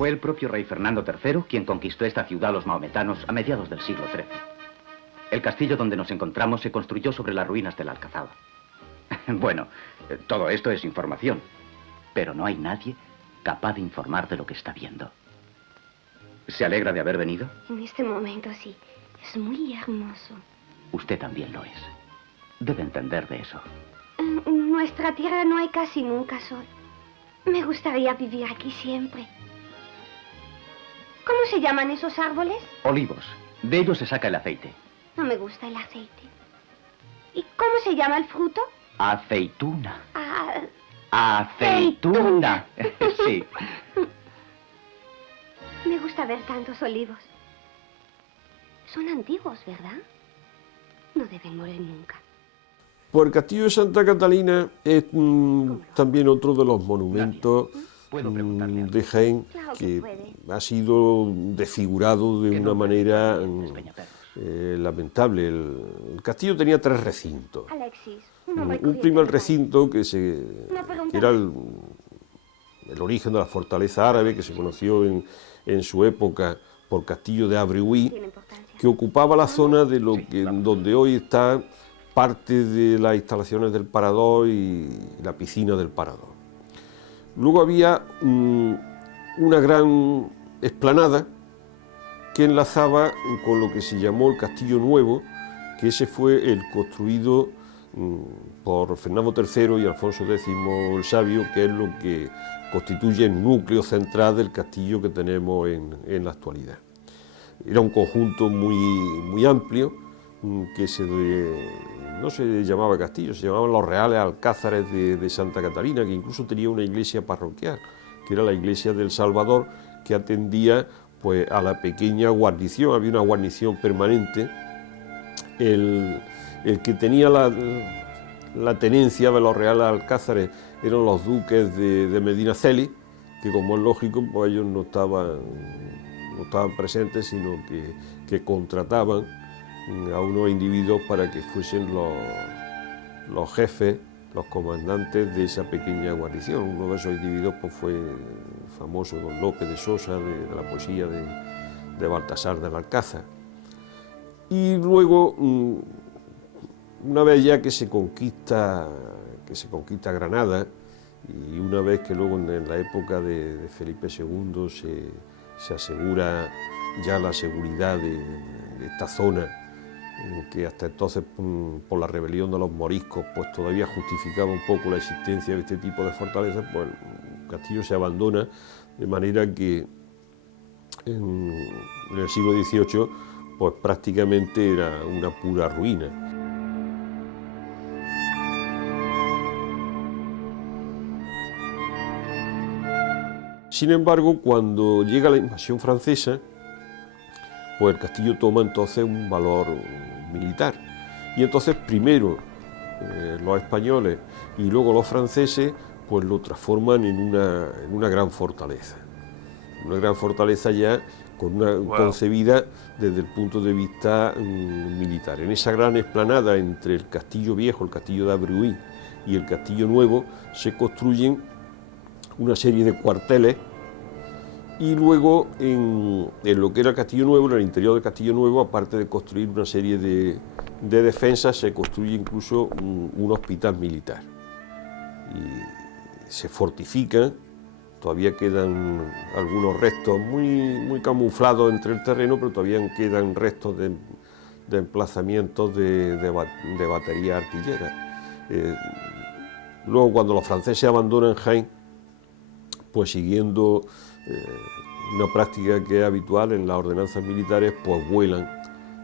Fue el propio rey Fernando III quien conquistó esta ciudad a los maometanos a mediados del siglo XIII. El castillo donde nos encontramos se construyó sobre las ruinas de la Alcazaba. Bueno, todo esto es información, pero no hay nadie capaz de informar de lo que está viendo. ¿Se alegra de haber venido? En este momento sí. Es muy hermoso. Usted también lo es. Debe entender de eso. En nuestra tierra no hay casi nunca sol. Me gustaría vivir aquí siempre. ¿Cómo se llaman esos árboles? Olivos. De ellos se saca el aceite. No me gusta el aceite. ¿Y cómo se llama el fruto? Aceituna. Aceituna. Sí. Me gusta ver tantos olivos. Son antiguos, ¿verdad? No deben morir nunca. Pues el castillo de Santa Catalina es también otro de los monumentos de Jaén que ha sido desfigurado de una manera lamentable. El castillo tenía 3 recintos. Un primer recinto que era el origen de la fortaleza árabe, que se conoció en su época por Castillo de Abreuí, que ocupaba la zona de donde hoy está parte de las instalaciones del Parador y la piscina del Parador. Luego había una gran explanada que enlazaba con lo que se llamó el Castillo Nuevo, que ese fue el construido por Fernando III y Alfonso X el Sabio, que es lo que constituye el núcleo central del castillo que tenemos en la actualidad. Era un conjunto muy amplio, que no se llamaba castillo, se llamaban los Reales Alcázares de Santa Catalina, que incluso tenía una iglesia parroquial, que era la iglesia del Salvador, que atendía pues, a la pequeña guarnición. Había una guarnición permanente. El que tenía la tenencia de los Reales Alcázares eran los duques de Medinaceli, que como es lógico, pues ellos no estaban presentes, sino que contrataban a unos individuos para que fuesen los jefes, los comandantes de esa pequeña guarnición. Uno de esos individuos pues, fue el famoso don Lope de Sosa, de la poesía de Baltasar del Alcázar. Y luego, una vez ya que se conquista Granada, y una vez que luego en la época de Felipe II se asegura ya la seguridad de esta zona, que hasta entonces por la rebelión de los moriscos pues todavía justificaba un poco la existencia de este tipo de fortalezas, pues el castillo se abandona, de manera que en el siglo XVIII pues prácticamente era una pura ruina. Sin embargo, cuando llega la invasión francesa, pues el castillo toma entonces un valor militar. Y entonces primero los españoles y luego los franceses pues lo transforman en una gran fortaleza. Una gran fortaleza ya concebida desde el punto de vista militar. En esa gran explanada entre el Castillo Viejo, el Castillo de Abreuí y el Castillo Nuevo se construyen una serie de cuarteles. Y luego, en lo que era el Castillo Nuevo, en el interior del Castillo Nuevo, aparte de construir una serie de defensas, se construye incluso un hospital militar. Y se fortifican, todavía quedan algunos restos muy camuflados entre el terreno, pero todavía quedan restos de emplazamientos de batería artillera. Luego, cuando los franceses abandonan Jaén, pues siguiendo una práctica que es habitual en las ordenanzas militares, pues vuelan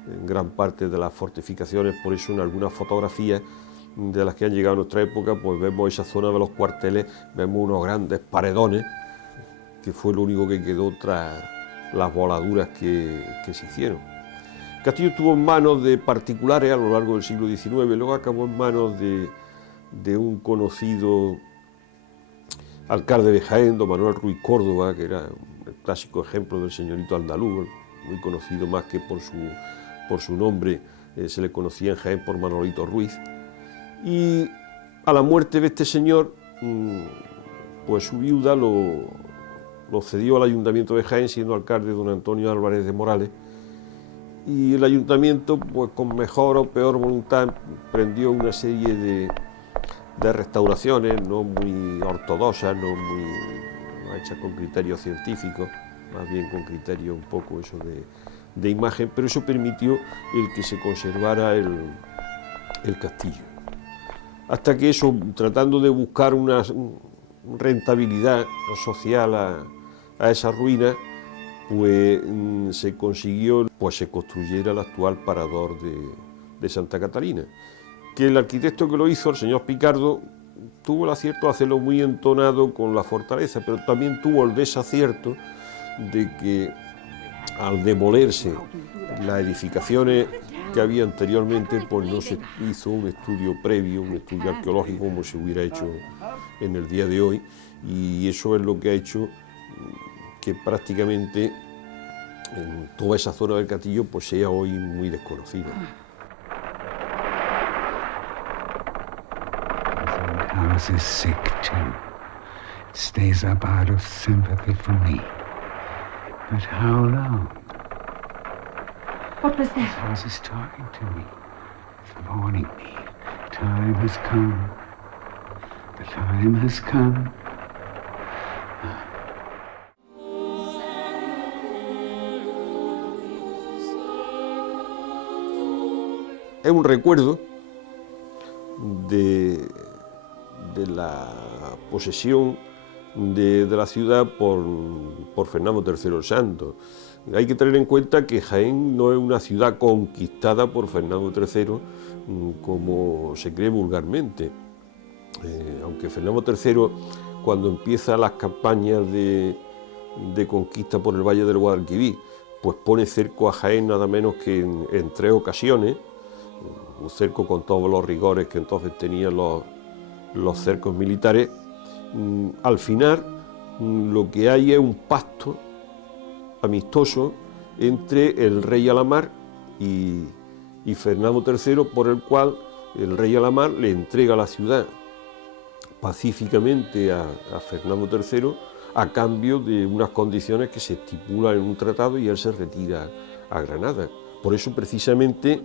en gran parte de las fortificaciones. Por eso en algunas fotografías de las que han llegado a nuestra época, pues vemos esa zona de los cuarteles, vemos unos grandes paredones, que fue lo único que quedó tras las voladuras que se hicieron. El castillo estuvo en manos de particulares a lo largo del siglo XIX, luego acabó en manos de un conocido alcalde de Jaén, don Manuel Ruiz Córdoba, que era el clásico ejemplo del señorito andaluz, muy conocido más que por su nombre, se le conocía en Jaén por Manolito Ruiz. Y a la muerte de este señor, pues su viuda lo cedió al Ayuntamiento de Jaén, siendo alcalde don Antonio Álvarez de Morales, y el Ayuntamiento, pues con mejor o peor voluntad, prendió una serie de restauraciones no muy ortodoxas, no hechas con criterios científicos, más bien con criterio un poco eso de imagen, pero eso permitió el que se conservara el castillo. Hasta que eso, tratando de buscar una rentabilidad social a esa ruina, pues se consiguió, pues se construyera el actual parador de Santa Catalina, que el arquitecto que lo hizo, el señor Picardo, tuvo el acierto de hacerlo muy entonado con la fortaleza, pero también tuvo el desacierto de que al demolerse las edificaciones que había anteriormente, pues no se hizo un estudio previo, un estudio arqueológico como se hubiera hecho en el día de hoy, y eso es lo que ha hecho que prácticamente en toda esa zona del castillo pues sea hoy muy desconocida. House is sick too. It stays up out of sympathy for me. But how long? What was This that? house is talking to me. It's warning me. Time has come. The time has come. Es un recuerdo de la posesión de la ciudad por Fernando III el Santo. Hay que tener en cuenta que Jaén no es una ciudad conquistada por Fernando III como se cree vulgarmente. Aunque Fernando III, cuando empieza las campañas de conquista por el Valle del Guadalquivir, pues pone cerco a Jaén nada menos que en 3 ocasiones, un cerco con todos los rigores que entonces tenían los cercos militares. Al final lo que hay es un pacto amistoso entre el rey Alamar y Fernando III, por el cual el rey Alamar le entrega la ciudad pacíficamente a Fernando III a cambio de unas condiciones que se estipulan en un tratado, y él se retira a Granada. Por eso precisamente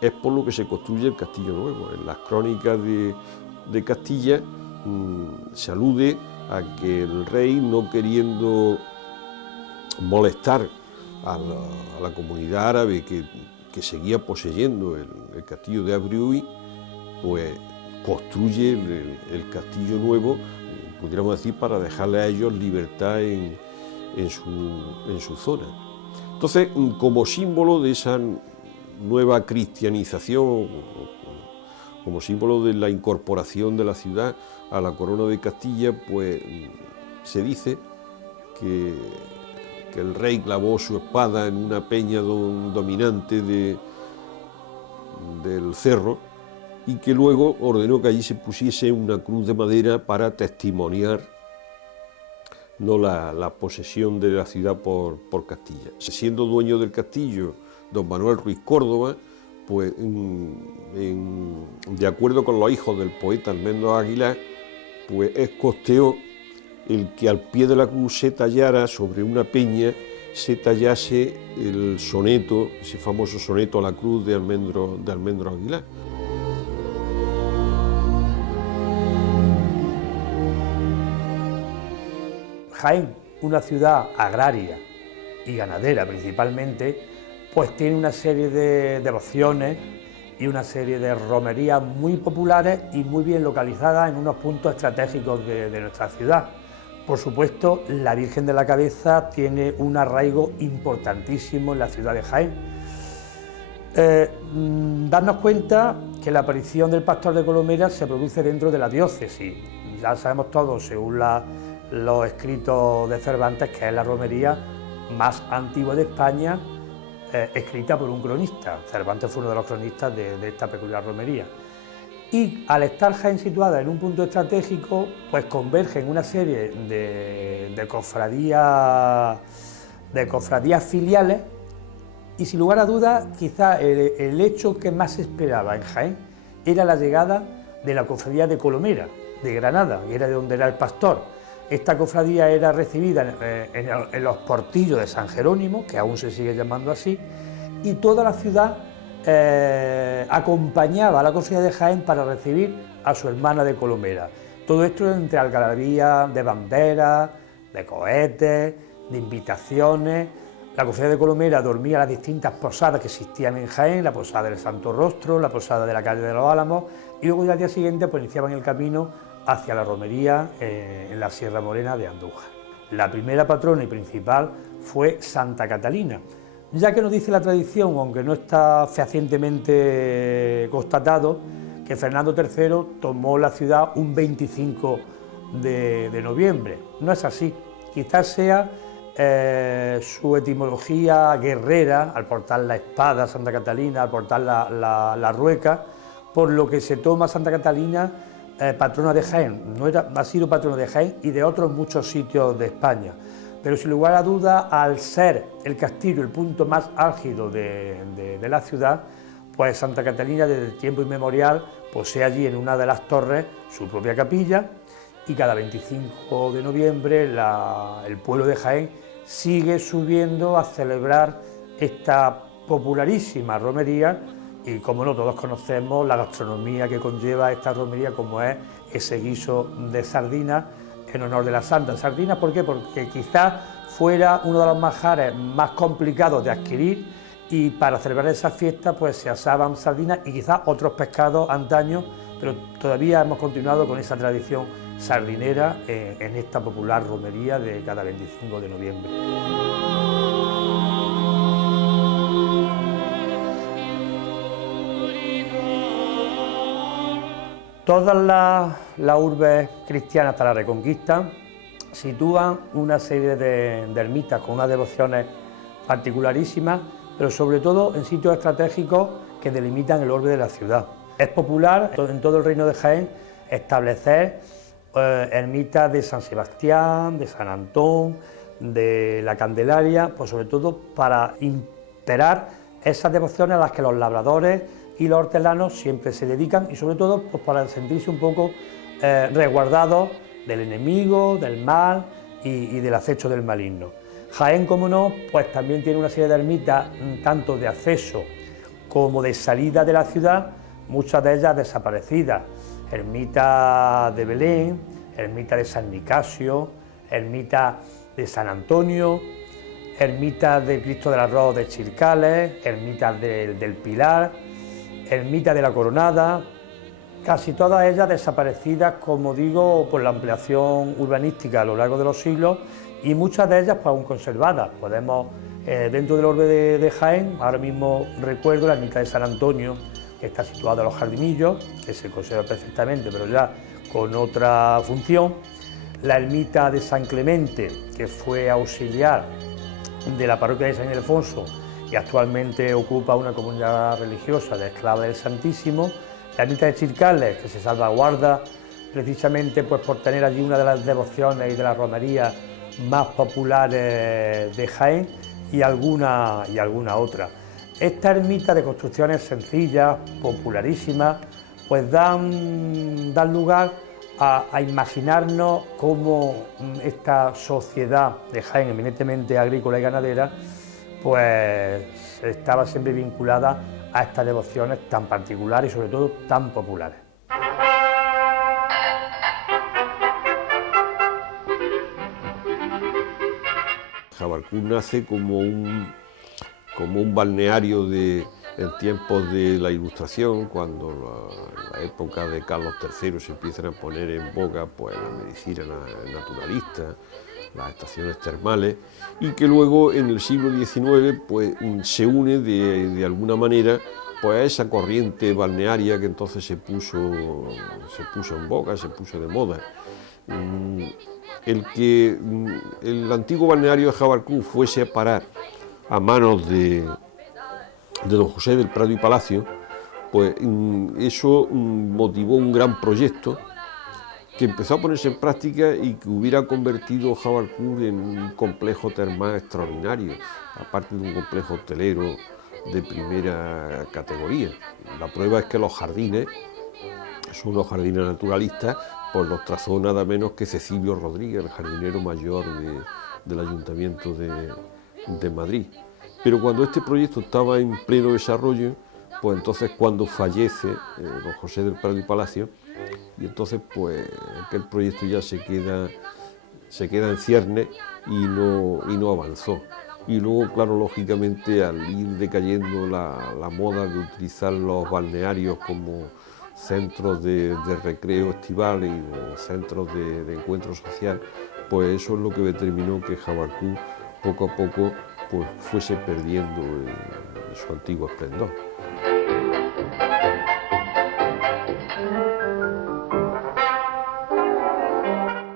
es por lo que se construye el Castillo Nuevo. En las crónicas de Castilla se alude a que el rey, no queriendo molestar a la comunidad árabe que seguía poseyendo el castillo de Abriuy, pues construye el Castillo Nuevo, pudiéramos decir, para dejarle a ellos libertad en su zona. Entonces, como símbolo de esa nueva cristianización, como símbolo de la incorporación de la ciudad a la corona de Castilla, pues se dice que el rey clavó su espada en una peña dominante del cerro, y que luego ordenó que allí se pusiese una cruz de madera para testimoniar no la posesión de la ciudad por Castilla. Siendo dueño del castillo don Manuel Ruiz Córdoba, pues de acuerdo con los hijos del poeta Almendro Aguilar, pues costeó el que al pie de la cruz se tallara, sobre una peña, se tallase el soneto, ese famoso soneto a la cruz de Almendro Aguilar. Jaén, una ciudad agraria y ganadera principalmente, pues tiene una serie de devociones y una serie de romerías muy populares y muy bien localizadas en unos puntos estratégicos de nuestra ciudad. Por supuesto, la Virgen de la Cabeza tiene un arraigo importantísimo en la ciudad de Jaén. Darnos cuenta que la aparición del Pastor de Colomera se produce dentro de la diócesis. Ya sabemos todos, según los escritos de Cervantes, que es la romería más antigua de España, escrita por un cronista. Cervantes fue uno de los cronistas de esta peculiar romería. Y al estar Jaén situada en un punto estratégico, pues convergen una serie de cofradías filiales, y sin lugar a dudas, quizá el hecho que más se esperaba en Jaén era la llegada de la cofradía de Colomera, de Granada, que era de donde era el pastor. Esta cofradía era recibida en los portillos de San Jerónimo, que aún se sigue llamando así, y toda la ciudad acompañaba a la cofradía de Jaén para recibir a su hermana de Colomera. Todo esto entre algarabías de banderas, de cohetes, de invitaciones. La cofradía de Colomera dormía en las distintas posadas que existían en Jaén, la posada del Santo Rostro, la posada de la calle de los Álamos, y luego ya al día siguiente pues iniciaban el camino hacia la romería en la Sierra Morena de Andújar. La primera patrona y principal fue Santa Catalina, ya que nos dice la tradición, aunque no está fehacientemente constatado, que Fernando III tomó la ciudad un 25 de noviembre. No es así, quizás sea su etimología guerrera, al portar la espada Santa Catalina, al portar la rueca, por lo que se toma Santa Catalina patrona de Jaén. Ha sido patrona de Jaén y de otros muchos sitios de España, pero sin lugar a duda, al ser el castillo el punto más álgido de la ciudad, pues Santa Catalina desde tiempo inmemorial posee allí en una de las torres su propia capilla, y cada 25 de noviembre el pueblo de Jaén sigue subiendo a celebrar esta popularísima romería. Y como no, todos conocemos la gastronomía que conlleva esta romería, como es ese guiso de sardinas en honor de la Santa. ¿Sardinas por qué? Porque quizás fuera uno de los manjares más complicados de adquirir, y para celebrar esa fiesta pues se asaban sardinas y quizás otros pescados antaños, pero todavía hemos continuado con esa tradición sardinera en esta popular romería de cada 25 de noviembre. Todas las urbes cristianas hasta la Reconquista sitúan una serie de ermitas con unas devociones particularísimas, pero sobre todo en sitios estratégicos que delimitan el orbe de la ciudad. Es popular en todo el Reino de Jaén establecer ermitas de San Sebastián, de San Antón, de la Candelaria, pues sobre todo para imperar esas devociones a las que los labradores y los hortelanos siempre se dedican, y sobre todo pues para sentirse un poco resguardados del enemigo, del mal y del acecho del maligno. Jaén, como no, pues también tiene una serie de ermitas, tanto de acceso como de salida de la ciudad, muchas de ellas desaparecidas. Ermita de Belén, ermita de San Nicasio, ermita de San Antonio, ermita del Cristo del Arroz de Chircales, ermita del Pilar, ermita de la Coronada, casi todas ellas desaparecidas, como digo, por la ampliación urbanística a lo largo de los siglos, y muchas de ellas pues aún conservadas. Podemos, dentro del orbe de Jaén, ahora mismo recuerdo la ermita de San Antonio, que está situada en los Jardinillos, que se conserva perfectamente, pero ya con otra función. La ermita de San Clemente, que fue auxiliar de la parroquia de San Ildefonso y actualmente ocupa una comunidad religiosa de esclavos del Santísimo. La ermita de Chircales, que se salvaguarda precisamente pues, por tener allí una de las devociones y de las romerías más populares de Jaén, y alguna otra. Esta ermita de construcciones sencillas, popularísimas, pues dan lugar a imaginarnos cómo esta sociedad de Jaén, eminentemente agrícola y ganadera, pues estaba siempre vinculada a estas devociones tan particulares y sobre todo tan populares. Jabarcú nace como un balneario en tiempos de la Ilustración, cuando en la época de Carlos III se empiezan a poner en boga pues, la medicina naturalista, las estaciones termales, y que luego en el siglo XIX pues, se une de alguna manera pues, a esa corriente balnearia que entonces se puso en boga, se puso de moda. El antiguo balneario de Jabarcú fuese a parar a manos de don José del Prado y Palacio, pues eso motivó un gran proyecto que empezó a ponerse en práctica y que hubiera convertido Jabarcú en un complejo termal extraordinario, aparte de un complejo hotelero de primera categoría. La prueba es que los jardines, son unos jardines naturalistas, pues los trazó nada menos que Cecilio Rodríguez, el jardinero mayor del Ayuntamiento de Madrid. Pero cuando este proyecto estaba en pleno desarrollo, pues entonces cuando fallece don José del Prado y Palacio, y entonces pues aquel proyecto ya se queda en ciernes y no avanzó. Y luego, claro, lógicamente, al ir decayendo la moda de utilizar los balnearios como centros de recreo estival o centros de encuentro social, pues eso es lo que determinó que Jabalcú poco a poco pues fuese perdiendo su antiguo esplendor.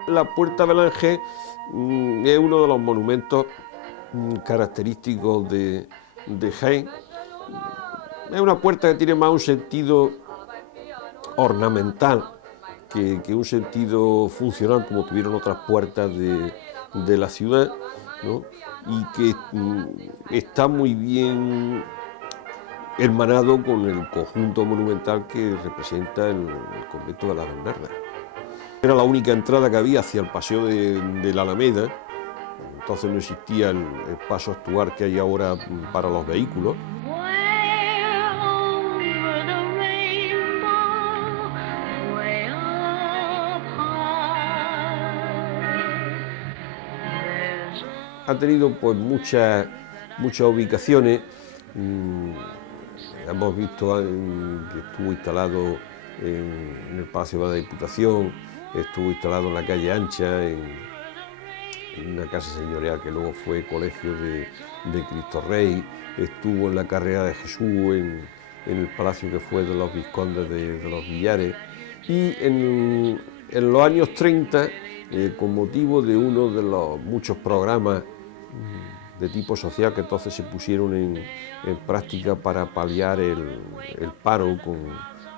La Puerta Belange es uno de los monumentos característicos de Jaén. Es una puerta que tiene más un sentido ornamental que un sentido funcional, como tuvieron otras puertas de la ciudad, ¿no? Y que está muy bien hermanado con el conjunto monumental que representa el convento de las Bernardas. Era la única entrada que había hacia el paseo de la Alameda. Entonces no existía el paso actual que hay ahora para los vehículos. Ha tenido pues muchas ubicaciones. Hemos visto que estuvo instalado en el Palacio de la Diputación, estuvo instalado en la calle Ancha, en una casa señorial que luego fue colegio de Cristo Rey, estuvo en la Carrera de Jesús, en el palacio que fue de los vizcondes de los Villares, y en los años 30, con motivo de uno de los muchos programas de tipo social que entonces se pusieron en práctica para paliar el paro con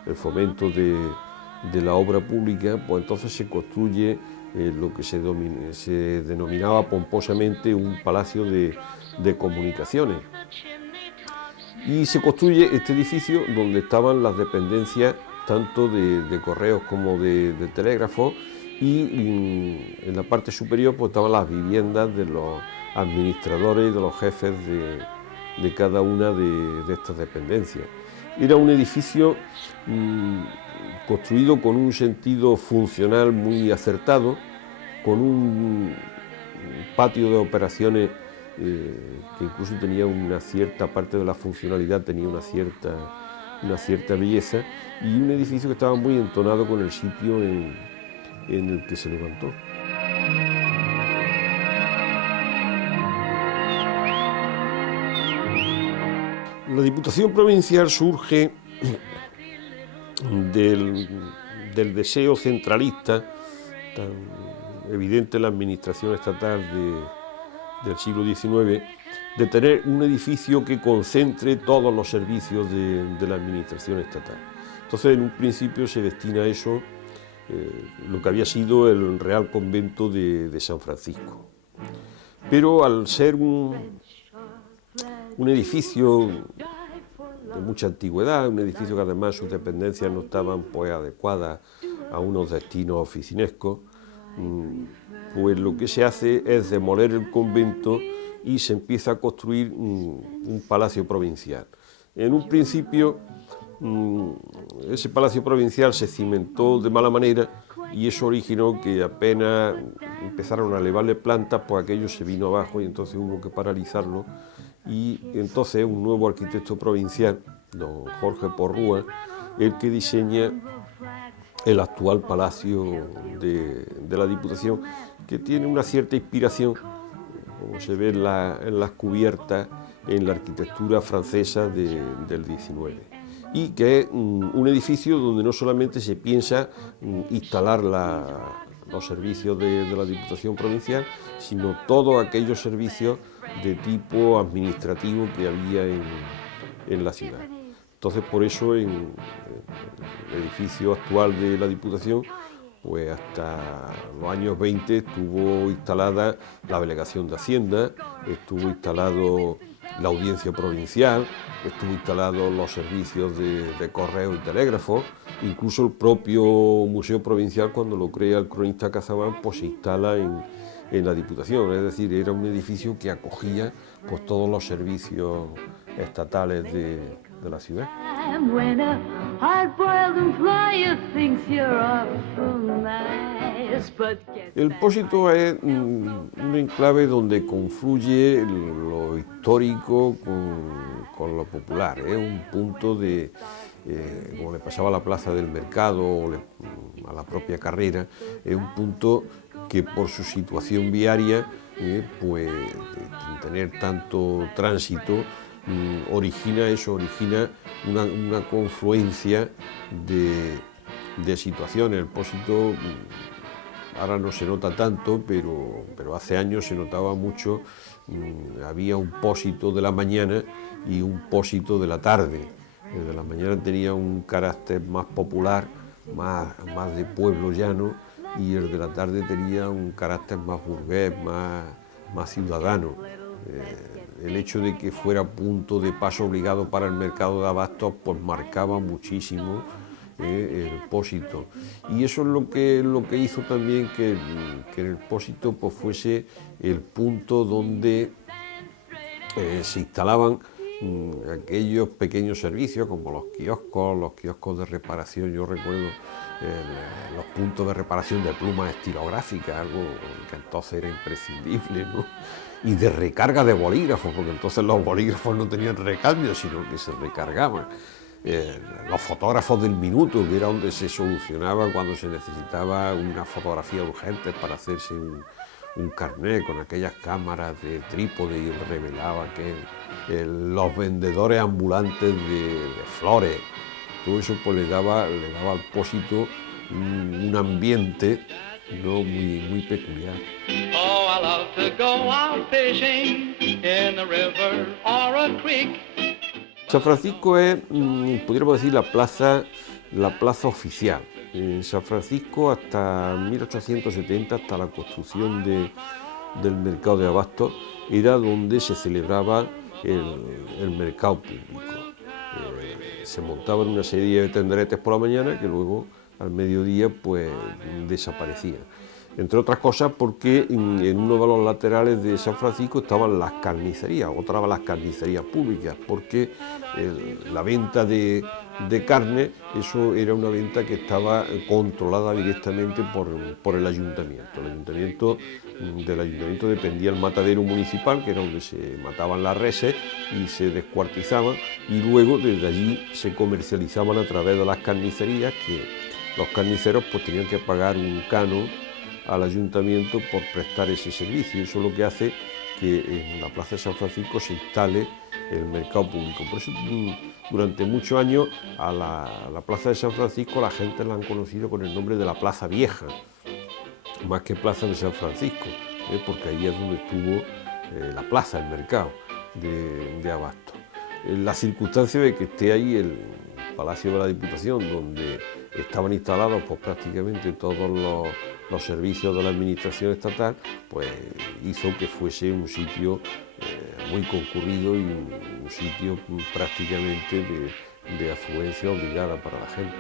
el fomento de la obra pública, pues entonces se construye lo que se denominaba pomposamente un palacio de comunicaciones. Y se construye este edificio donde estaban las dependencias tanto de correos como de telégrafos, y en la parte superior pues estaban las viviendas de los administradores y de los jefes de cada una de estas dependencias. Era un edificio construido con un sentido funcional muy acertado, con un patio de operaciones que incluso tenía una cierta parte de la funcionalidad, tenía una cierta belleza, y un edificio que estaba muy entonado con el sitio en el que se levantó. La Diputación Provincial surge del deseo centralista tan evidente en la administración estatal del siglo XIX, de tener un edificio que concentre todos los servicios de la administración estatal. Entonces, en un principio se destina a eso lo que había sido el Real Convento de San Francisco. Pero al ser un edificio de mucha antigüedad, un edificio que además sus dependencias no estaban pues adecuadas a unos destinos oficinescos, pues lo que se hace es demoler el convento y se empieza a construir un palacio provincial. En un principio ese palacio provincial se cimentó de mala manera y eso originó que apenas empezaron a elevarle plantas, pues aquello se vino abajo y entonces hubo que paralizarlo. Y entonces un nuevo arquitecto provincial, don Jorge Porrúa, el que diseña el actual palacio de la Diputación, que tiene una cierta inspiración, como se ve en las cubiertas, en la arquitectura francesa del XIX. Y que es un edificio donde no solamente se piensa instalar los servicios de la Diputación Provincial, sino todos aquellos servicios de tipo administrativo que había en la ciudad. Entonces, por eso en el edificio actual de la Diputación, pues hasta los años 20 estuvo instalada la Delegación de Hacienda, estuvo instalado la audiencia provincial, estuvo instalados los servicios de correo y telégrafo, incluso el propio Museo Provincial, cuando lo crea el cronista Cazabán, pues se instala en la Diputación, es decir, era un edificio que acogía pues todos los servicios estatales de la ciudad. El Pósito es un enclave donde confluye lo histórico con lo popular, es un punto de, como le pasaba a la Plaza del Mercado o a la propia Carrera, es un punto que por su situación viaria, pues sin tener tanto tránsito, origina una confluencia de situaciones. El Pósito ahora no se nota tanto, pero hace años se notaba mucho. Había un Pósito de la mañana y un Pósito de la tarde. El de la mañana tenía un carácter más popular, más de pueblo llano, y el de la tarde tenía un carácter más burgués, más ciudadano. El hecho de que fuera punto de paso obligado para el mercado de abastos, pues marcaba muchísimo el Pósito. Y eso es lo que hizo también que el Pósito pues fuese el punto donde se instalaban aquellos pequeños servicios como los kioscos de reparación. Yo recuerdo los puntos de reparación de plumas estilográficas, algo que entonces era imprescindible, ¿no? Y de recarga de bolígrafos, porque entonces los bolígrafos no tenían recambio, sino que se recargaban. Los fotógrafos del minuto, que era donde se solucionaba cuando se necesitaba una fotografía urgente para hacerse un carnet, con aquellas cámaras de trípode, y revelaba que los vendedores ambulantes de flores, todo eso pues le daba al Pósito un ambiente, ¿no?, muy peculiar. Oh, I love to go out fishing in the river or a creek. San Francisco es, podríamos decir, la plaza oficial. En San Francisco, hasta 1870, hasta la construcción del mercado de abastos, era donde se celebraba el mercado público. Se montaban una serie de tenderetes por la mañana que luego al mediodía pues desaparecían. Entre otras cosas porque en uno de los laterales de San Francisco estaban las carnicerías, otra de las carnicerías públicas, porque la venta de carne, eso era una venta que estaba controlada directamente por el ayuntamiento. Del ayuntamiento dependía el matadero municipal, que era donde se mataban las reses y se descuartizaban, y luego desde allí se comercializaban a través de las carnicerías, que los carniceros pues tenían que pagar un canon al ayuntamiento por prestar ese servicio. Eso es lo que hace que en la Plaza de San Francisco se instale el mercado público. Por eso durante muchos años a la Plaza de San Francisco la gente la han conocido con el nombre de la Plaza Vieja, más que Plaza de San Francisco, porque allí es donde estuvo la plaza, el mercado de abastos. La circunstancia de que esté ahí el Palacio de la Diputación, donde estaban instalados pues prácticamente todos los servicios de la administración estatal, pues hizo que fuese un sitio muy concurrido y un sitio prácticamente de afluencia obligada para la gente.